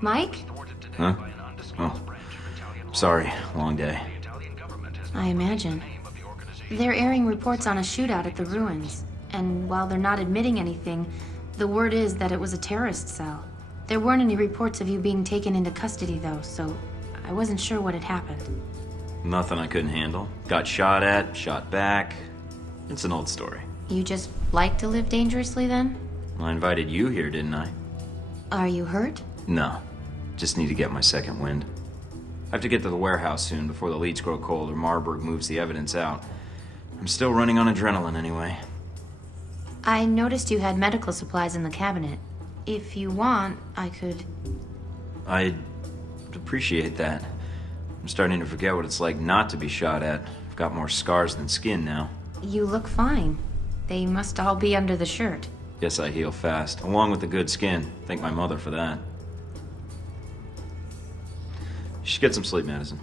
Mike? Huh? Oh, sorry. Long day. I imagine. They're airing reports on a shootout at the ruins. And while they're not admitting anything, the word is that it was a terrorist cell. There weren't any reports of you being taken into custody, though, so I wasn't sure what had happened. Nothing I couldn't handle. Got shot at, shot back. It's an old story. You just like to live dangerously, then? I invited you here, didn't I? Are you hurt? No. Just need to get my second wind. I have to get to the warehouse soon before the leads grow cold or Marburg moves the evidence out. I'm still running on adrenaline anyway. I noticed you had medical supplies in the cabinet. If you want, I could... I'd appreciate that. I'm starting to forget what it's like not to be shot at. I've got more scars than skin now. You look fine. They must all be under the shirt. Guess I heal fast, along with the good skin. Thank my mother for that. You should get some sleep, Madison.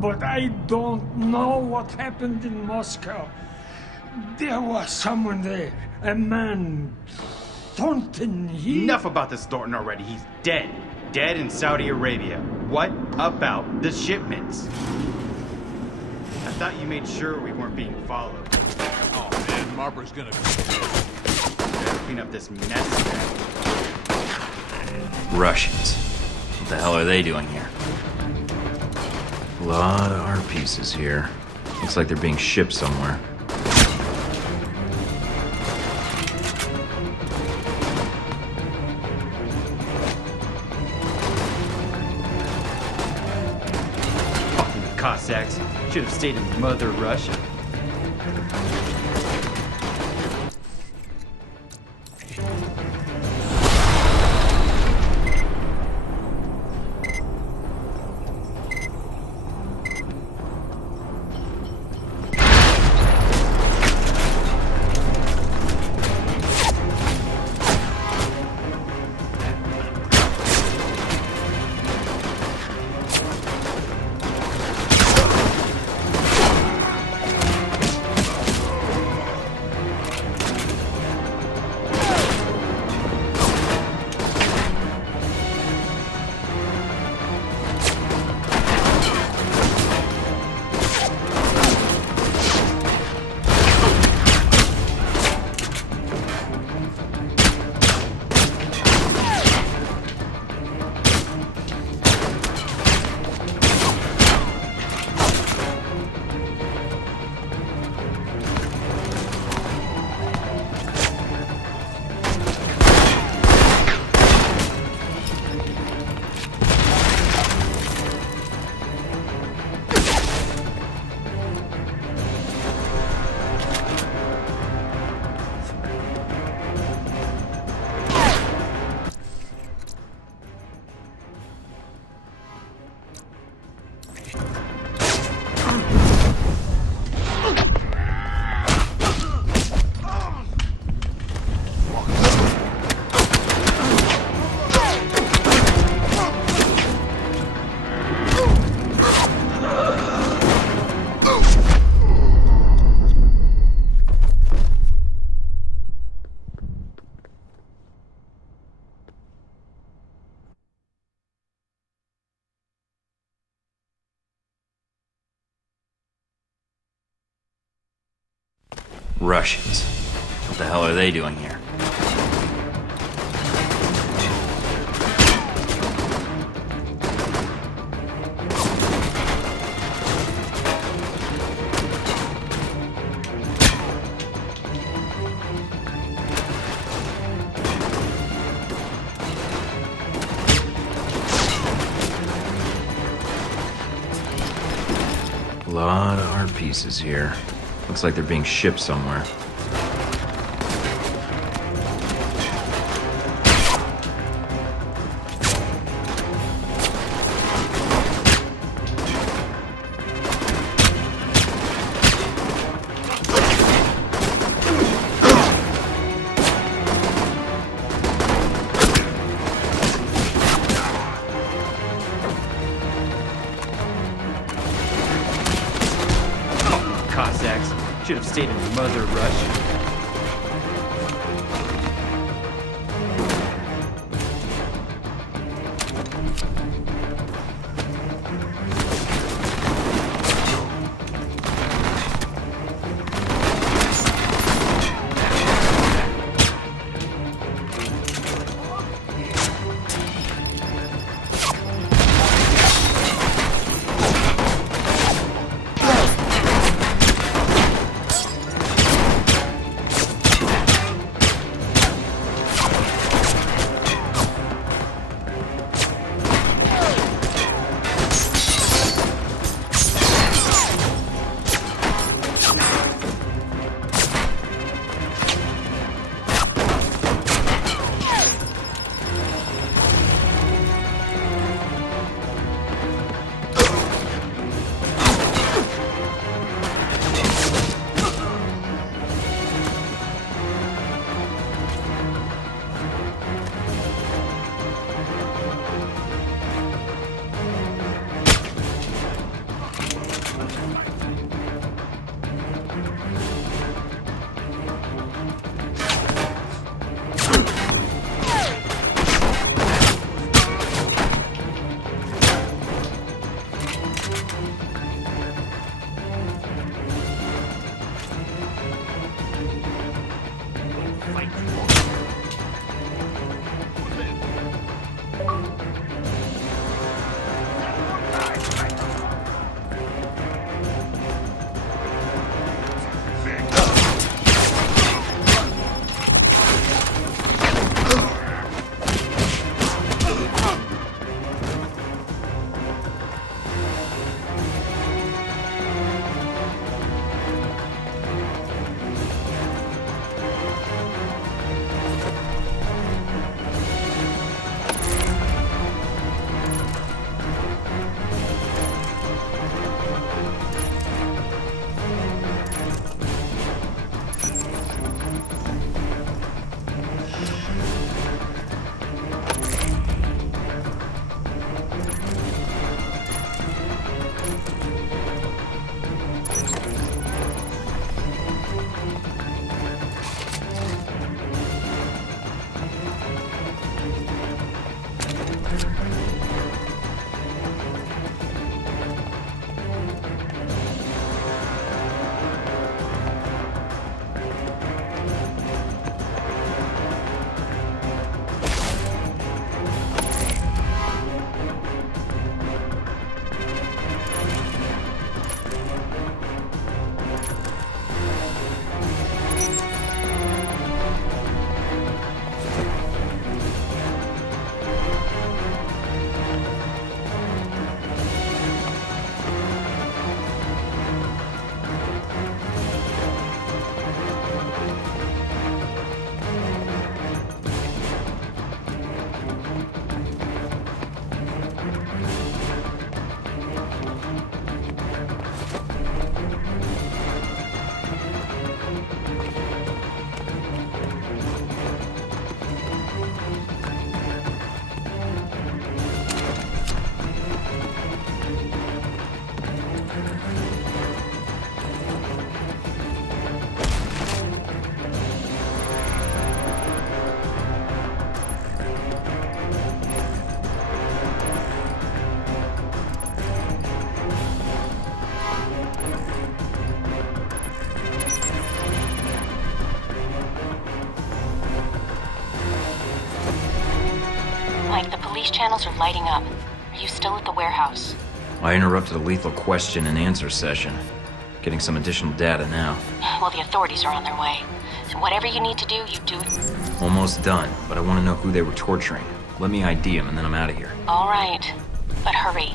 But I don't know what happened in Moscow. There was someone there, a man, Thornton. Enough about this Thornton already. He's dead. Dead in Saudi Arabia. What about the shipments? I thought you made sure we weren't being followed. Oh man, Marburg's gonna be... Better clean up this mess now. Russians. What the hell are they doing here? A lot of art pieces here. Looks like they're being shipped somewhere. Fucking Cossacks. Should have stayed in Mother Russia. Russians. What the hell are they doing here? A lot of art pieces here. Looks like they're being shipped somewhere. Cossacks should have stayed in Mother Russia. police channels are lighting up. Are you still at the warehouse? I interrupted a lethal question and answer session. Getting some additional data now. Well, the authorities are on their way. So whatever you need to do, you do it. Almost done, but I want to know who they were torturing. Let me ID them and then I'm out of here. All right. But hurry.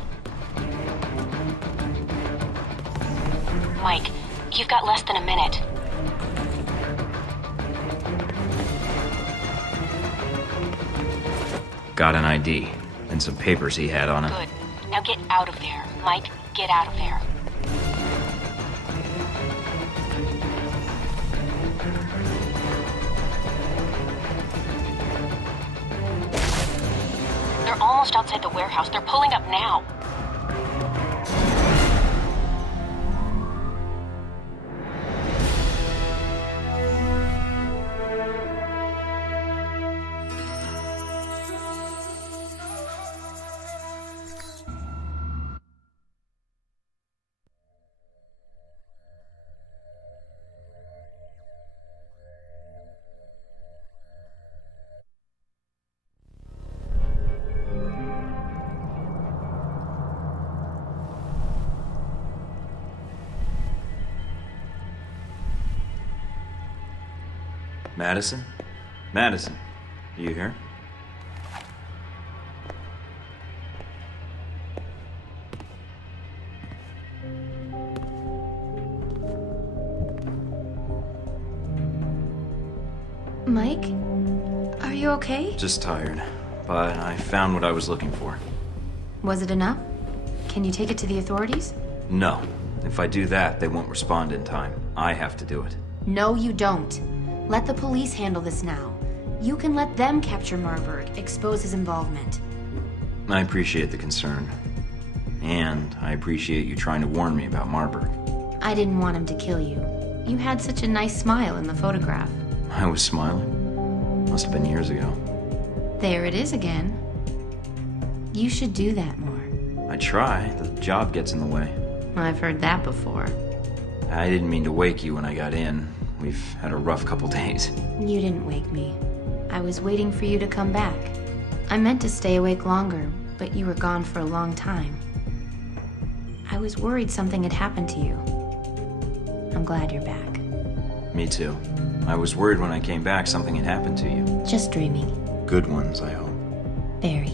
Mike, you've got less than a minute. Got an ID and some papers he had on him. Good. Now get out of there. Mike, get out of there. They're almost outside the warehouse. They're pulling up now. Madison? Madison, are you here? Mike? Are you okay? Just tired, but I found what I was looking for. Was it enough? Can you take it to the authorities? No. If I do that, they won't respond in time. I have to do it. No, you don't. Let the police handle this now. You can let them capture Marburg, expose his involvement. I appreciate the concern. And I appreciate you trying to warn me about Marburg. I didn't want him to kill you. You had such a nice smile in the photograph. I was smiling. Must have been years ago. There it is again. You should do that more. I try. The job gets in the way. I've heard that before. I didn't mean to wake you when I got in. We've had a rough couple days. You didn't wake me. I was waiting for you to come back. I meant to stay awake longer, but you were gone for a long time. I was worried something had happened to you. I'm glad you're back. Me too. I was worried when I came back something had happened to you. Just dreaming. Good ones, I hope. Very.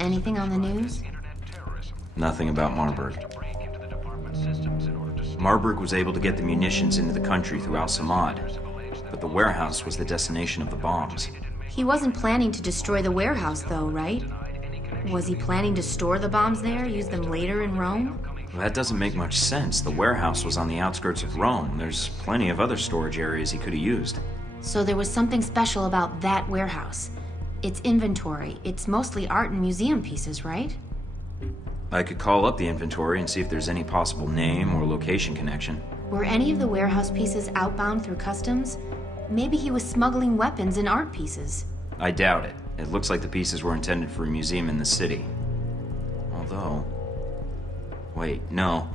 Anything on the news? Nothing about Marburg. Marburg was able to get the munitions into the country through Al-Samad, but the warehouse was the destination of the bombs. He wasn't planning to destroy the warehouse, though, right? Was he planning to store the bombs there, use them later in Rome? Well, that doesn't make much sense. The warehouse was on the outskirts of Rome. There's plenty of other storage areas he could have used. So there was something special about that warehouse. Its inventory. It's mostly art and museum pieces, right? I could call up the inventory and see if there's any possible name or location connection. Were any of the warehouse pieces outbound through customs? Maybe he was smuggling weapons and art pieces. I doubt it. It looks like the pieces were intended for a museum in the city. Although... Wait, no.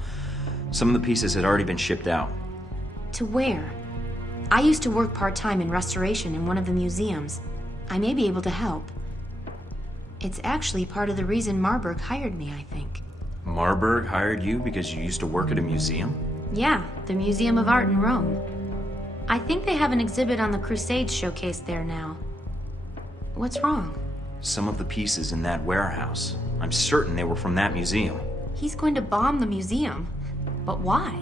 Some of the pieces had already been shipped out. To where? I used to work part-time in restoration in one of the museums. I may be able to help. It's actually part of the reason Marburg hired me, I think. Marburg hired you because you used to work at a museum? Yeah, the Museum of Art in Rome. I think they have an exhibit on the Crusades showcased there now. What's wrong? Some of the pieces in that warehouse. I'm certain they were from that museum. He's going to bomb the museum. But why?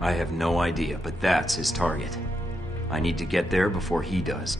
I have no idea, but that's his target. I need to get there before he does.